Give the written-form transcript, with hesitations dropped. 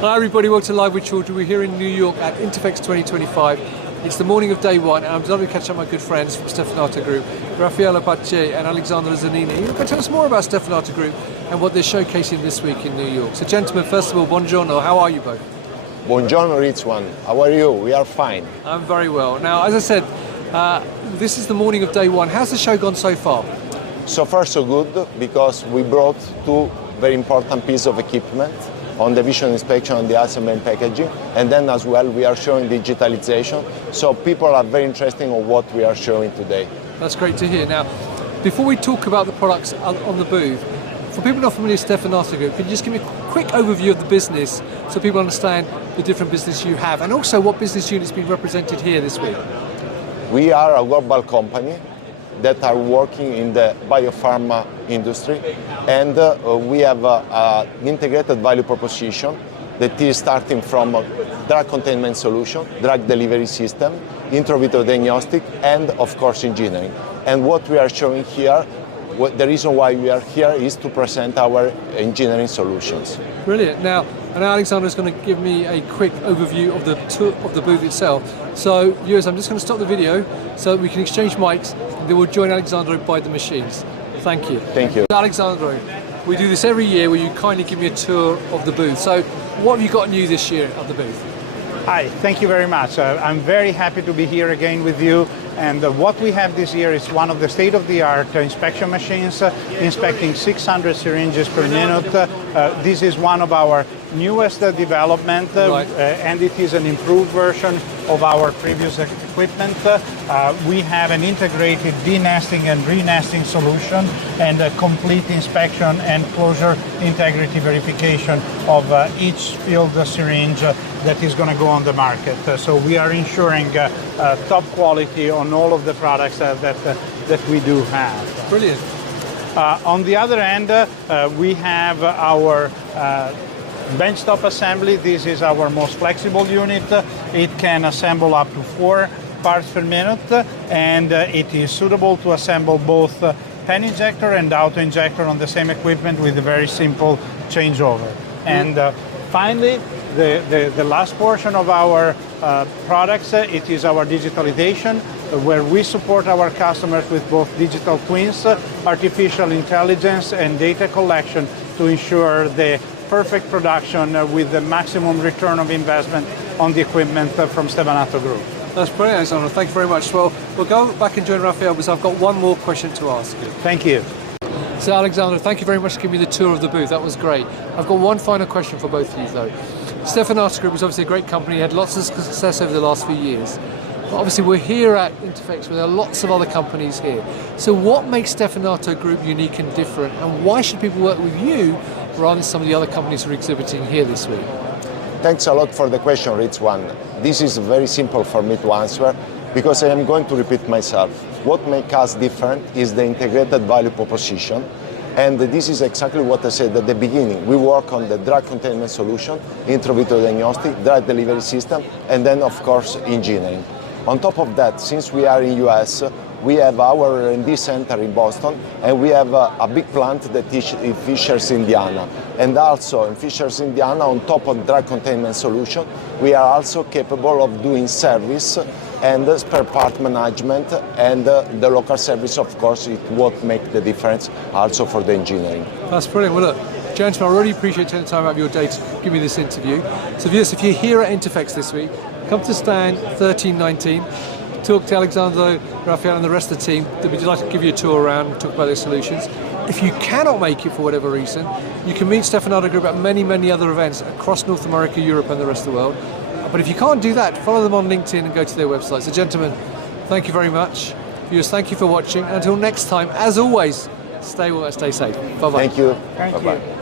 Hi everybody, welcome to Live with Children. We're here in New York at Interphex 2025. It's the morning of day one and I'm delighted to catch up with my good friends from Stevanato Group, Raffaele and Alessandro. You're going to tell us more about Stevanato Group and what they're showcasing this week in New York. So gentlemen, first of all, buongiorno, how are you both? Buongiorno, rich one. How are you? We are fine. I'm very well. Now, as I said, this is the morning of day one. How's the show gone so far? So far so good, because we brought two very important pieces of equipment on the visual inspection on the assembly and packaging, and then as well we are showing digitalization, so people are very interested in what we are showing today. That's great to hear. Now, before we talk about the products on the booth, for people not familiar with Stevanato Group, could you just give me a quick overview of the business so people understand the different business you have, and also what business unit is being represented here this week? We are a global company that are working in the biopharma industry, and we have an integrated value proposition that is starting from drug containment solution, drug delivery system, intro vitro diagnostic, and of course engineering. And what we are showing here, the reason why we are here is to present our engineering solutions. Brilliant. Now, and Alexander is going to give me a quick overview of the booth itself. So, viewers, I'm just going to stop the video so that we can exchange mics. They will join Alessandro by the machines. Thank you. Thank you. Alessandro, we do this every year where you kindly give me a tour of the booth. So what have you got new this year at the booth? Hi, thank you very much. I'm very happy to be here again with you. And what we have this year is one of the state-of-the-art inspection machines, inspecting 600 syringes per minute. This is one of our newest development, and it is an improved version of our previous equipment. We have an integrated denesting and renesting solution and a complete inspection and closure integrity verification of each filled syringe that is going to go on the market. So we are ensuring top quality on all of the products that we do have. Brilliant. On the other end, we have our benchtop assembly. This is our most flexible unit. It can assemble up to 4 parts per minute, and it is suitable to assemble both pen injector and auto injector on the same equipment with a very simple changeover. And finally, the last portion of our products, it is our digitalization, where we support our customers with both digital twins, artificial intelligence, and data collection to ensure the perfect production with the maximum return of investment on the equipment from Stevanato Group. That's brilliant, Alessandro. Thank you very much. Well, we'll go back and join Raffaele because I've got one more question to ask you. Thank you. So, Alessandro, thank you very much for giving me the tour of the booth. That was great. I've got one final question for both of you, though. Stevanato Group is obviously a great company, had lots of success over the last few years. But obviously, we're here at Interphex, where there are lots of other companies here. So what makes Stevanato Group unique and different, and why should people work with you rather than some of the other companies who are exhibiting here this week? Thanks a lot for the question, Rich One. This is very simple for me to answer, because I am going to repeat myself. What makes us different is the integrated value proposition. And this is exactly what I said at the beginning. We work on the drug containment solution, intro vitro diagnostic, drug delivery system, and then of course engineering. On top of that, since we are in US, we have our R&D center in Boston, and we have a big plant that is in Fishers, Indiana. And also in Fishers, Indiana, on top of drug containment solution, we are also capable of doing service and spare part management, and the local service, of course, is what makes the difference also for the engineering. That's brilliant. Well, look, gentlemen, I really appreciate taking the time out of your day to give me this interview. So viewers, if you're here at Interphex this week, come to stand 1319, talk to Alessandro, Raffaele and the rest of the team. They'll be delighted to give you a tour around and talk about their solutions. If you cannot make it for whatever reason, you can meet Stevanato Group at many, many other events across North America, Europe and the rest of the world. But if you can't do that, follow them on LinkedIn and go to their website. So gentlemen, thank you very much. Viewers, thank you for watching. Until next time, as always, stay well and stay safe. Bye-bye. Thank you. Thank Bye-bye. you.